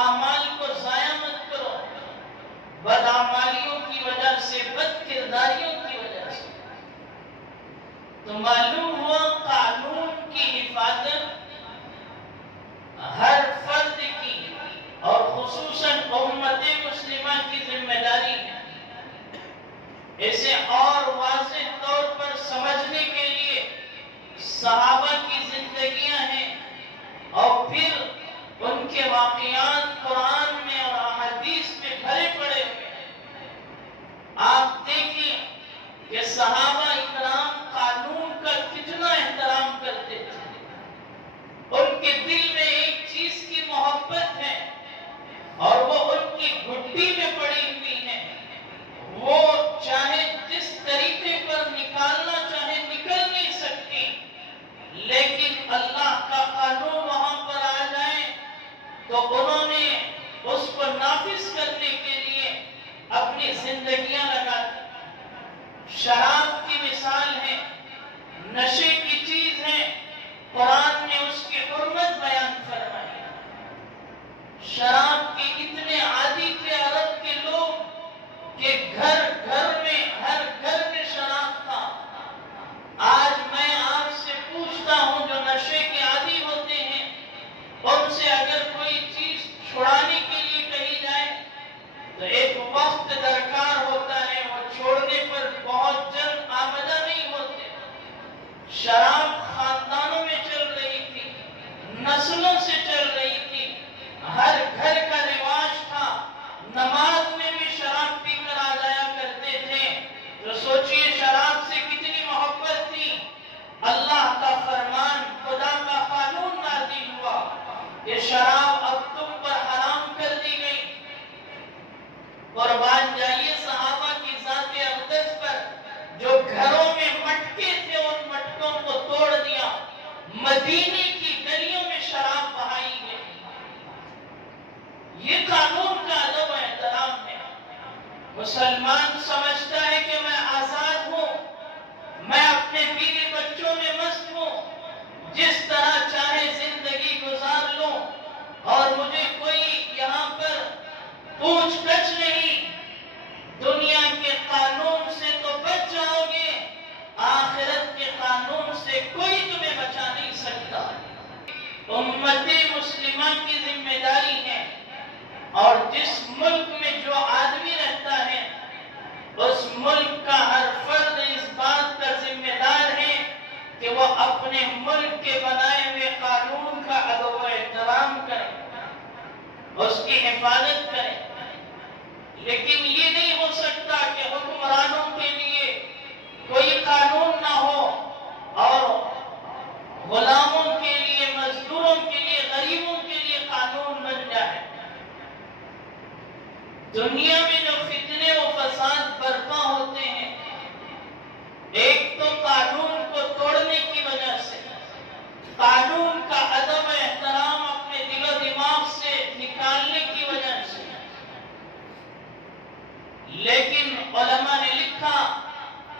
اعمال کو ضائع مت کرو، بدعمالیوں کی وجہ سے، بد کرداریوں کی وجہ سے۔ تو معلوم ہوا قانون کی حفاظت ہر فرد کی اور خصوصاً امت مسلمہ کی ذمہ داری ہے۔ اسے اور واضح طور پر سمجھنے کے لیے صحابہ کی زندگیاں ہیں اور پھر ان کے واقعات قرآن میں اور احادیث میں بھرے پڑے ہوئے ہیں۔ آپ دیکھیں کہ صحابہ اکرام قانون کا کتنا احترام کرتے تھے۔ ان کے دل میں ایک چیز کی محبت ہے اور وہ ان کی گھٹی میں پڑی ہوئی ہے۔ وہ چاہے جس طریقے پر نکالنا چاہے نکل نہیں سکتی، لیکن اللہ کا قانون وہاں پر آ جائے تو انہوں نے اس کو نافذ کرنے کے لیے اپنی زندگیاں لگا دی۔ شراب کی مثال ہے، نشے کی چیز ہے، قرآن نے اس کی حرمت بیان فرمائی۔ شراب کے اتنے عادی تھے عرب کے لوگ کہ گھر گھر میں، ہر گھر میں شراب تھا۔ آج میں آپ سے پوچھتا ہوں جو نشے کے عادی ہوتے ہیں، ان سے اگر کوئی چیز چھڑانے کے لیے کہی جائے تو ایک وقت درکار ہوتا ہے، وہ چھوڑنے پر بہت جلد آمدہ نہیں ہوتے۔ شراب خاندانوں میں چل رہی تھی، نسلوں سے چل رہی تھی، ہر گھر کا رواج تھا، نماز میں بھی شراب پی کر آ جایا کرتے تھے۔ تو سوچئے شراب سے کتنی محبت تھی۔ اللہ کا فرمان، خدا کا قانون نازل ہوا کہ شراب اب تم پر حرام کر دی گئی۔ قربان جائیے صحابہ کی ذات اقدس پر، جو گھروں میں مٹکے تھے ان مٹکوں کو توڑ دیا، مدینے کی گلیوں میں شراب بہائی گئی۔ یہ قانون کا ادب و احترام ہے۔ مسلمان سمجھتا ہے کہ میں آزاد ہوں، میں اپنے بیوی بچوں میں مست ہوں، جس طرح چاہے زندگی گزار لوں اور مجھے کوئی یہاں پر پوچھ گچھ نہیں۔ دنیا کے قانون سے تو بچ جاؤ گے، آخرت کے قانون سے کوئی تمہیں بچا نہیں سکتا۔ امت مسلمہ کی ذمہ داری ہے، اور جس ملک میں جو آدمی رہتا ہے اس ملک کا ہر فرد اس بات کا ذمہ دار ہے کہ وہ اپنے ملک کے بنائے ہوئے قانون کا ادب و احترام کرے، اس کی حفاظت کرے۔ لیکن یہ نہیں ہو سکتا کہ حکمرانوں کے لیے کوئی قانون نہ ہو اور غلاموں کے لیے، مزدوروں کے لیے، غریبوں کے لیے قانون بن جائے۔ دنیا میں جو فتنے و فساد برپا ہوتے ہیں، ایک تو قانون کو توڑنے کی وجہ سے، قانون کا ادب و احترام اپنے دل و دماغ سے نکالنے کی وجہ سے۔ لیکن علماء نے لکھا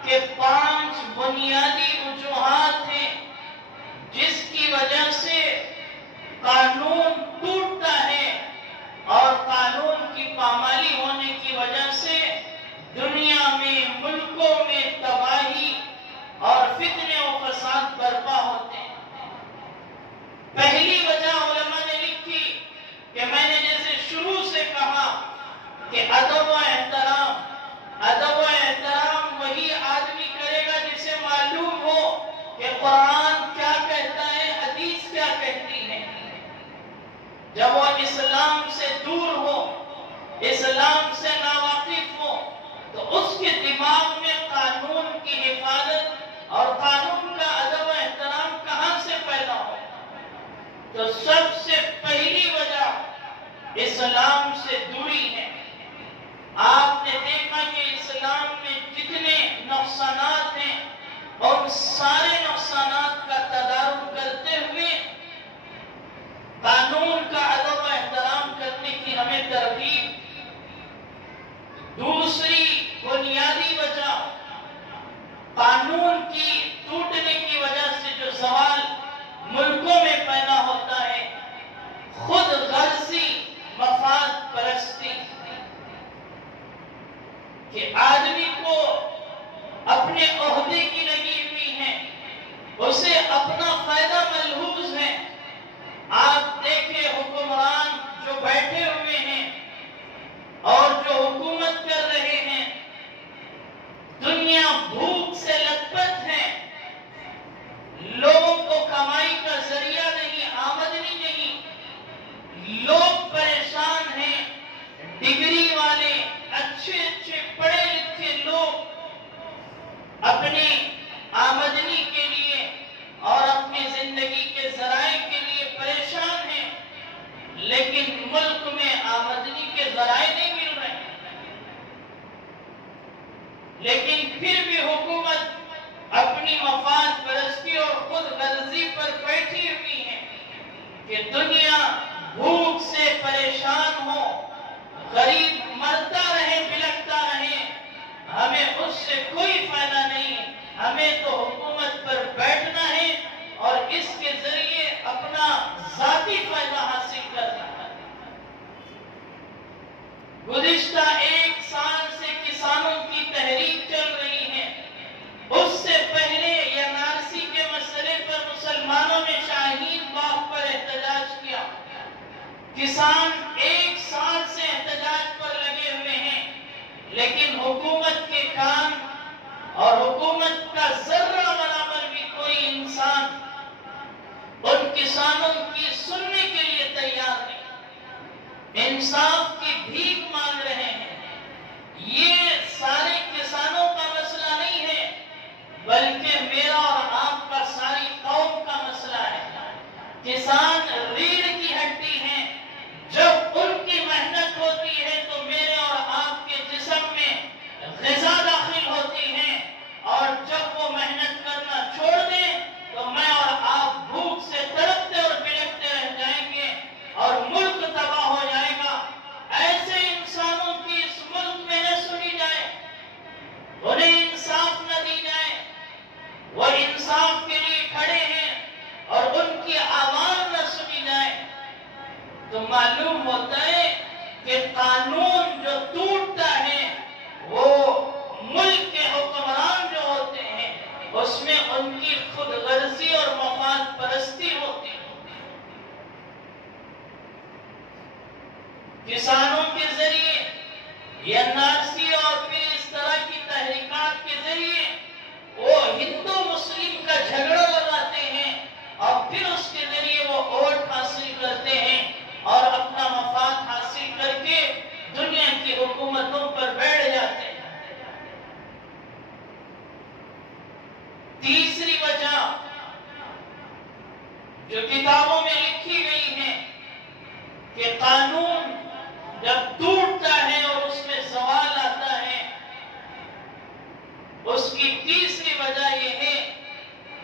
کہ 5 بنیادی وجوہات ہیں جس کی وجہ سے قانون ٹوٹتا ہے، اور قانون کی پامالی ہونے کی وجہ سے دنیا میں، ملکوں میں تباہی اور فتنے و فساد برپا ہوتے ہیں۔ پہلی وجہ علماء نے لکھی کہ میں نے جیسے شروع سے کہا کہ ادب و احترام، ادب و احترام وہی آدمی کرے گا جسے معلوم ہو کہ قرآن کیا کہتا ہے، حدیث کیا کہتی ہے۔ جب وہ اسلام سے دور ہو، اسلام سے ناواقف ہو، تو اس کے دماغ میں قانون کی حفاظت اور قانون کا ادب و احترام کہاں سے پیدا ہو؟ تو سب سے پہلی وجہ اسلام سے دوری ہے۔ آپ نے دیکھا کہ اسلام میں جتنے نقصانات ہیں، ان سارے نقصانات کا تدارک کرتے ہوئے قانون کا ادب و احترام کرنے کی ہمیں ترغیب۔ دوسری بنیادی وجہ قانون کی ٹوٹنے کی وجہ سے جو زوال ملکوں میں پیدا ہوتا ہے، کہ آدمی کو اپنے عہدے کی لگی ہوئی ہے، اسے اپنا فائدہ ملحوظ ہے۔ آپ دیکھیں حکمران جو بیٹھے ہوئے ہیں اور جو حکومت کر رہے ہیں، دنیا بھوک سے لت پت ہے، لوگوں کو کمائی کا ذریعہ نہیں، آمدنی نہیں، لوگ پریشان ہیں۔ ڈگری والے اچھے پڑھے لکھے لوگ اپنی آمدنی کے لیے اور اپنی زندگی کے ذرائع کے لیے پریشان ہیں، لیکن ملک میں آمدنی کے ذرائع نہیں مل رہے، لیکن پھر بھی حکومت اپنی مفاد پرستی اور خود غرضی پر بیٹھی ہوئی ہے کہ دنیا بھوک سے پریشان ہو، غریب مرتا رہے، بلکتا رہے، ہمیں اس سے کوئی فائدہ نہیں، ہمیں تو حکومت پر بیٹھنا ہے اور اس کے ذریعے اپنا ذاتی فائدہ حاصل کرنا ہے۔ گزشتہ 1 سال سے کسانوں کی تحریک چل رہی ہے۔ اس سے پہلے NRC کے مسئلے پر مسلمانوں نے شاہین باغ پر احتجاج کیا۔ کسان 1 سال سے احتجاج پر لگے ہوئے ہیں، لیکن حکومت کے کام اور حکومت کا ذرہ برابر بھی کوئی انسان ان کسانوں کی سننے کے لیے تیار نہیں، انصاف کی بھیک مانگ رہے ہیں۔ یہ سارے کسانوں کا مسئلہ نہیں ہے، بلکہ میرا اور آپ کا ساری قوم کا مسئلہ ہے۔ کسان ریڑھ کی ہڈی ہیں، جب ان کی محنت ہوتی ہے تو میرے اور آپ کے جسم میں غذا داخل ہوتی ہے، اور جب وہ محنت کرنا چھوڑ دیں تو میں اور آپ بھوک سے تڑپتے اور بلکتے رہ جائیں گے اور ملک تباہ ہو جائے گا۔ ایسے انسانوں کی اس ملک میں نہ سنی جائے، انہیں انصاف نہ دی جائے۔ وہ انصاف کے لیے کھڑے ہیں اور ان کی آواز نہ سنی جائے، تو معلوم ہوتا ہے کہ قانون جو ٹوٹتا ہے وہ ملک کے حکمران جو ہوتے ہیں اس میں ان کی خود غرضی اور مفاد پرستی ہوتی ہے۔ کسانوں کے ذریعے NRC اور پھر اس طرح کی تحریکات کے ذریعے وہ ہندو مسلم کا جھگڑا لگاتے ہیں اور پھر اس کے ذریعے وہ ووٹ حاصل کرتے ہیں اور اپنا مفاد حاصل کر کے دنیا کی حکومتوں پر بیٹھ جاتے ہیں۔ تیسری وجہ جو کتابوں میں لکھی گئی ہے کہ قانون جب ٹوٹتا ہے اور اس میں زوال آتا ہے، اس کی تیسری وجہ یہ ہے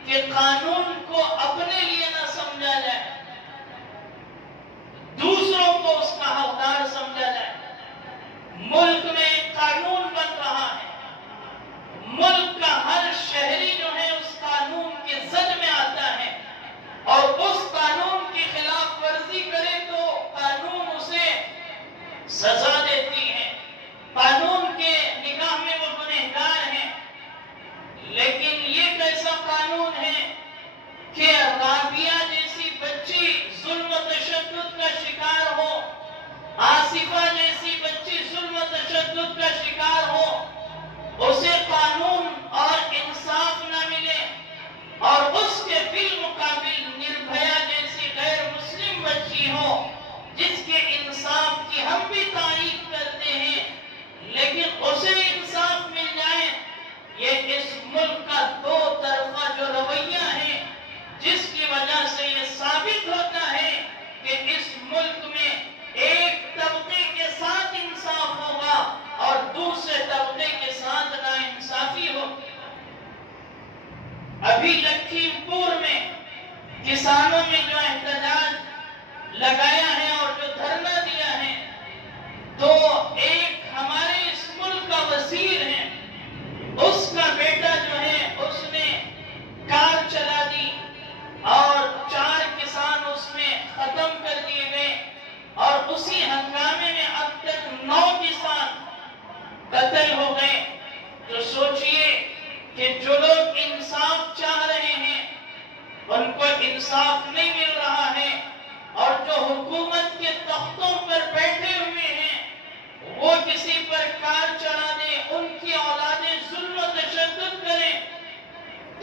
کہ قانون کو اپنے لیے نہ سمجھا جائے، دوسروں کو اس کا حقدار سمجھا جائے۔ ملک میں ایک قانون بن رہا ہے، ملک کا ہر شہری جو ہے اس قانون کے زد میں آتا ہے، اور اس قانون کی خلاف ورزی کرے تو قانون اسے سزا دیتی ہے، قانون کے نگاہ میں وہ گنہگار ہے۔ لیکن یہ کیسا قانون ہے کہ رابعہ جیسی بچی ظلم و تشدد کا شکار ہو، آصفہ جیسی بچی ظلم و تشدد کا شکار ہو، اسے قانون اور انصاف نہ ملے، اور اس کے بالمقابل نربھیا جیسی غیر مسلم بچی ہو جس کے انصاف کی ہم بھی تعریف کرتے ہیں، لیکن اسے انصاف مل جائے۔ یہ اس ملک کا دو طرفہ جو رویہ ہے، جس کی وجہ سے یہ ثابت ہوتا ہے کہ اس ملک میں ایک طبقے کے ساتھ انصاف ہوگا اور دوسرے طبقے کے ساتھ ناانصافی ہوگی۔ ابھی لکھیم پور میں کسانوں نے جو احتجاج لگایا ہے اور جو دھرنا دیا ہے، تو ایک ہمارے اس ملک کا وزیر ہے، اس کا بیٹا جو ہے اس نے کار چلا دی اور 4 کسان اس میں ختم کر دیے گئے، اور اسی ہنگامے میں اب تک 9 کسان قتل ہو گئے۔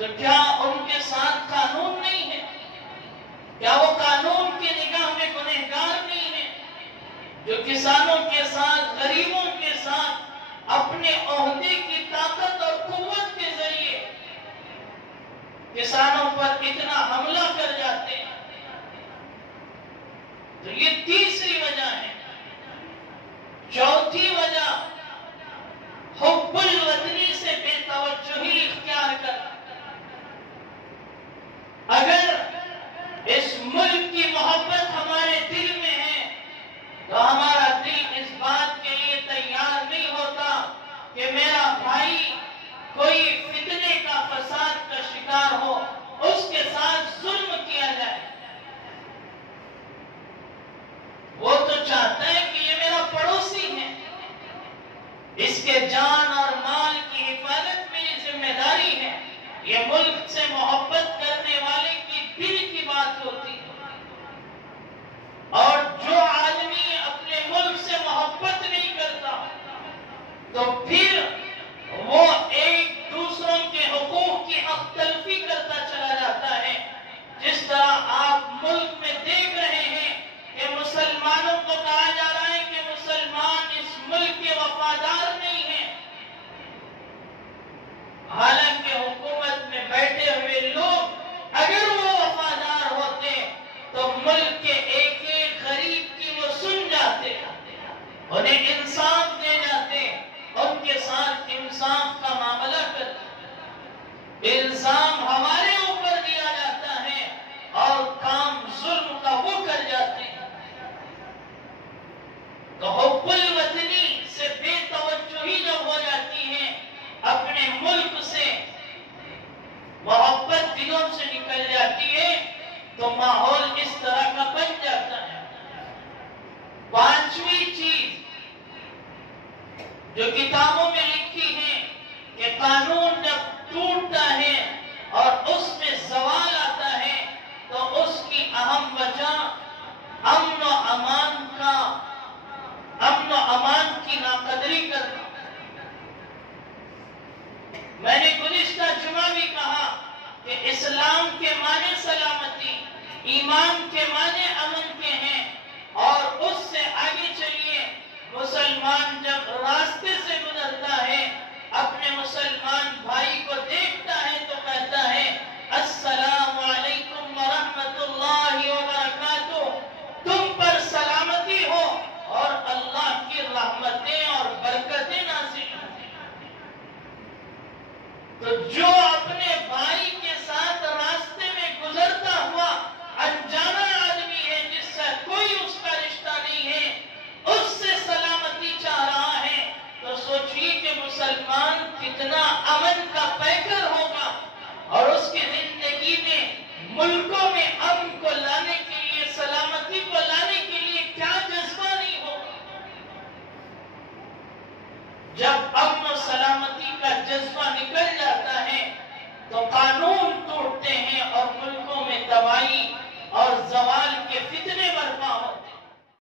تو کیا ان کے ساتھ قانون نہیں ہے؟ کیا وہ قانون کی نگاہ میں گنہگار نہیں ہے؟ جو کسانوں کے ساتھ، غریبوں کے ساتھ اپنے عہدے کی طاقت اور قوت کے ذریعے کسانوں پر اتنا حملہ کر جاتے ہیں۔ تو یہ تیسری وجہ ہے۔ چوتھی وجہ حب الوطنی سے بے توجہی اختیار کرنا۔ اگر اس ملک کی محبت ہمارے دل میں ہے تو ہمارا دل اس بات کے لیے تیار نہیں ہوتا کہ میرا بھائی کوئی فتنے کا، فساد کا شکار ہو، اس کے ساتھ ظلم کیا جائے۔ وہ تو چاہتا ہے کہ یہ میرا پڑوسی ہے، اس کے جان اور مال کی حفاظت میری ذمہ داری ہے۔ یہ ملک سے محبت کرنے والے کی دل کی بات ہوتی ہے۔ اور جو آدمی اپنے ملک سے محبت نہیں کرتا تو پھر وہ ایک دوسروں کے حقوق کی حق تلفی کرتا چلا جاتا ہے۔ جس طرح آپ ملک میں دیکھ رہے ہیں کہ مسلمانوں کو کہا جا رہا ہے کہ مسلمان اس ملک کے وفادار نہیں ہیں، حالانکہ حکومت میں بیٹھے ہوئے لوگ اگر وہ وفادار ہوتے تو ملک کے ایک ایک غریب کی وہ سن جاتے، انہیں انصاف دے جاتے، ان کے ساتھ انصاف کا معاملہ کرتے۔ الزام ہمارے اوپر دیا جاتا ہے اور کام ظلم کا وہ کر جاتے ہیں۔ تو حب الوطنی سے بے توجہی جب ہو جاتی ہے، اپنے ملک سے محبت دلوں سے نکل جاتی ہے، تو ماحول اس طرح کا بن جاتا ہے۔ پانچویں چیز جو کتابوں میں لکھی ہے کہ قانون جب ٹوٹتا ہے اور اس میں زوال آتا ہے تو اس کی اہم وجہ امن و امان کی ناقدری کرنا۔ میں نے گزشتہ جمعہ بھی کہا کہ اسلام کے معنی سلامتی، ایمان کے معنی امن کے ہیں، اور اس سے آگے چلیے مسلمان جب راستے سے گزرتا ہے، اپنے مسلمان بھائی کو دیکھتا ہے تو کہتا ہے السلام علیکم ورحمۃ اللہ وبرکاتہ، تم پر سلامتی ہو اور اللہ کی رحمتیں اور برکتیں نازل ہوں۔ تو جو اپنے بھائی کے ساتھ راستے میں گزرتا ہوا انجانا آدمی ہے، جس سے کوئی اس کا رشتہ نہیں ہے، اس سے سلامتی چاہ رہا ہے، تو سوچیے کہ مسلمان کتنا امن کا پیکر ہوگا، اور اس کی زندگی میں ملکوں